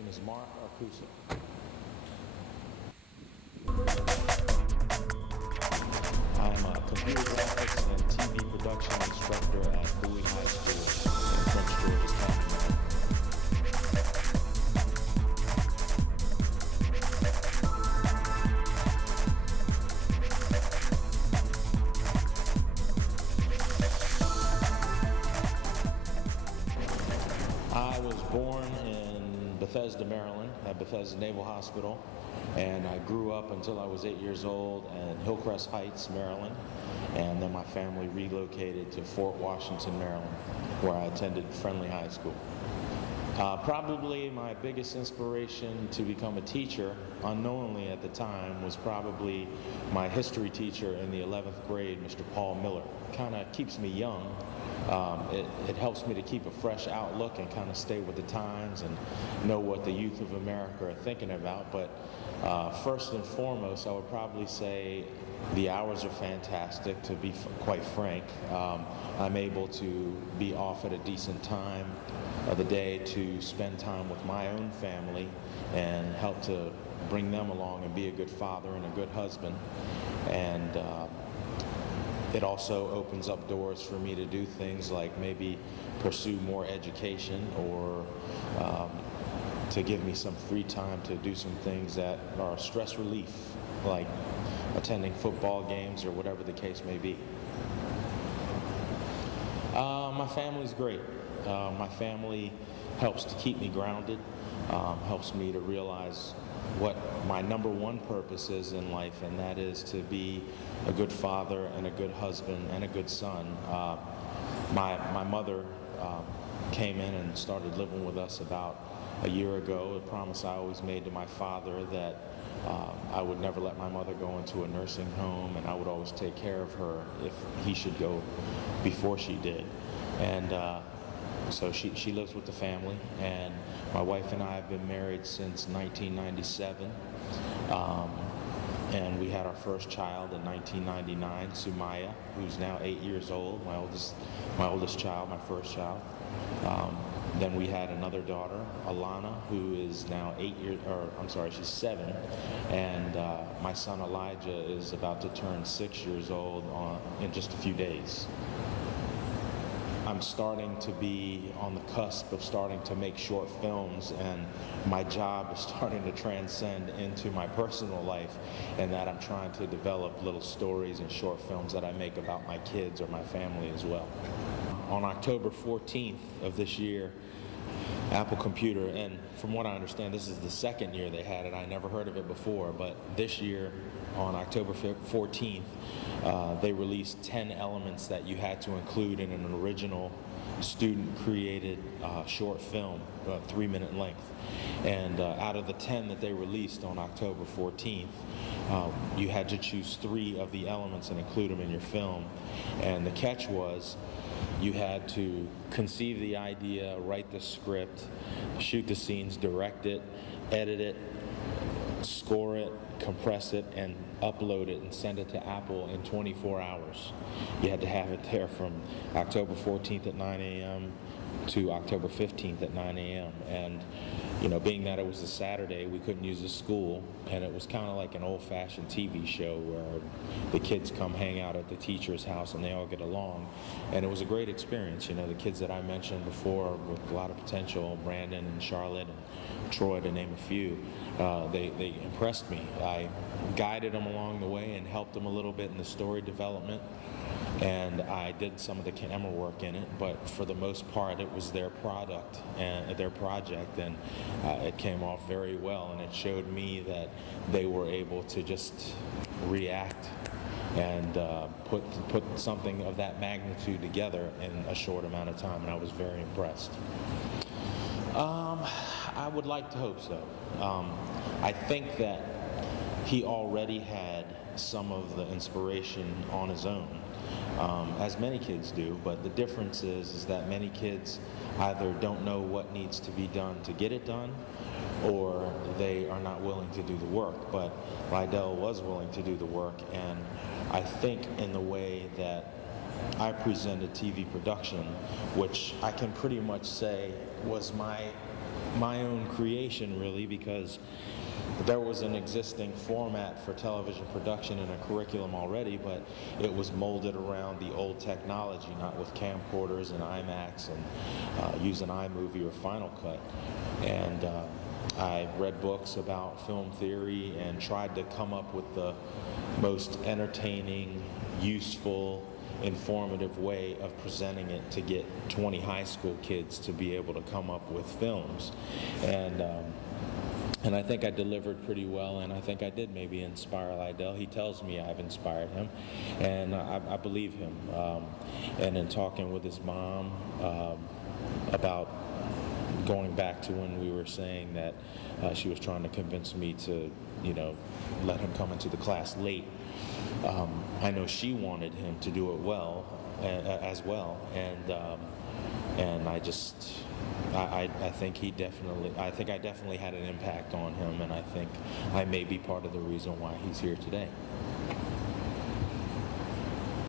name is Mark Arcusa. I'm a computer graphics and TV production instructor at Bowie High School in Prince George's County. I was born in Bethesda, Maryland, at Bethesda Naval Hospital, and I grew up until I was 8 years old in Hillcrest Heights, Maryland, and then my family relocated to Fort Washington, Maryland, where I attended Friendly High School. Probably my biggest inspiration to become a teacher, unknowingly at the time, was probably my history teacher in the 11th grade, Mr. Paul Miller. Kind of keeps me young. It helps me to keep a fresh outlook and kind of stay with the times and know what the youth of America are thinking about. But first and foremost, I would probably say the hours are fantastic, to be quite frank. I'm able to be off at a decent time of the day to spend time with my own family and help to bring them along and be a good father and a good husband. And it also opens up doors for me to do things like maybe pursue more education, or to give me some free time to do some things that are stress relief, like attending football games or whatever the case may be. My family's great. My family helps to keep me grounded, helps me to realize what my number one purpose is in life, and that is to be a good father and a good husband and a good son. My mother came in and started living with us about a year ago. A promise I always made to my father that I would never let my mother go into a nursing home, and I would always take care of her if he should go before she did. And so she lives with the family, and my wife and I have been married since 1997. And we had our first child in 1999, Sumaya, who's now 8 years old, my oldest child, my first child. Then we had another daughter, Alana, who is now she's 7. And my son Elijah is about to turn 6 years old in just a few days. I'm starting to be on the cusp of starting to make short films, and my job is starting to transcend into my personal life, and that I'm trying to develop little stories and short films that I make about my kids or my family as well. On October 14th of this year, Apple Computer, and from what I understand, this is the second year they had it. I never heard of it before, but this year, on October 14th, they released 10 elements that you had to include in an original student-created short film, 3-minute length. And out of the 10 that they released on October 14th, you had to choose 3 of the elements and include them in your film. And the catch was, you had to conceive the idea, write the script, shoot the scenes, direct it, edit it, score it, compress it, and upload it and send it to Apple in 24 hours. You had to have it there from October 14th at 9 a.m. to October 15th at 9 a.m. And being that it was a Saturday, we couldn't use the school, and it was kind of like an old-fashioned TV show where the kids come hang out at the teacher's house and they all get along. And it was a great experience. The kids that I mentioned before with a lot of potential, Brandon and Charlotte and Troy, to name a few, they impressed me. I guided them along the way and helped them a little bit in the story development, and I did some of the camera work in it, but for the most part it was their product and their project, and it came off very well, and it showed me that they were able to just react and put something of that magnitude together in a short amount of time, and I was very impressed. I would like to hope so. I think that he already had some of the inspiration on his own, as many kids do, but the difference is that many kids either don't know what needs to be done to get it done, or they are not willing to do the work. But Lydell was willing to do the work, and I think in the way that I presented TV production, which I can pretty much say was my my own creation, really, because there was an existing format for television production and a curriculum already, but it was molded around the old technology, not with camcorders and IMAX and using iMovie or Final Cut. And I read books about film theory and tried to come up with the most entertaining, useful, informative way of presenting it to get 20 high school kids to be able to come up with films. And I think I delivered pretty well, and I think I did maybe inspire Lydell. He tells me I've inspired him, and I believe him. And in talking with his mom about going back to when we were saying that she was trying to convince me to, let him come into the class late. I know she wanted him to do it well, as well, and I think I definitely had an impact on him, and I think I may be part of the reason why he's here today.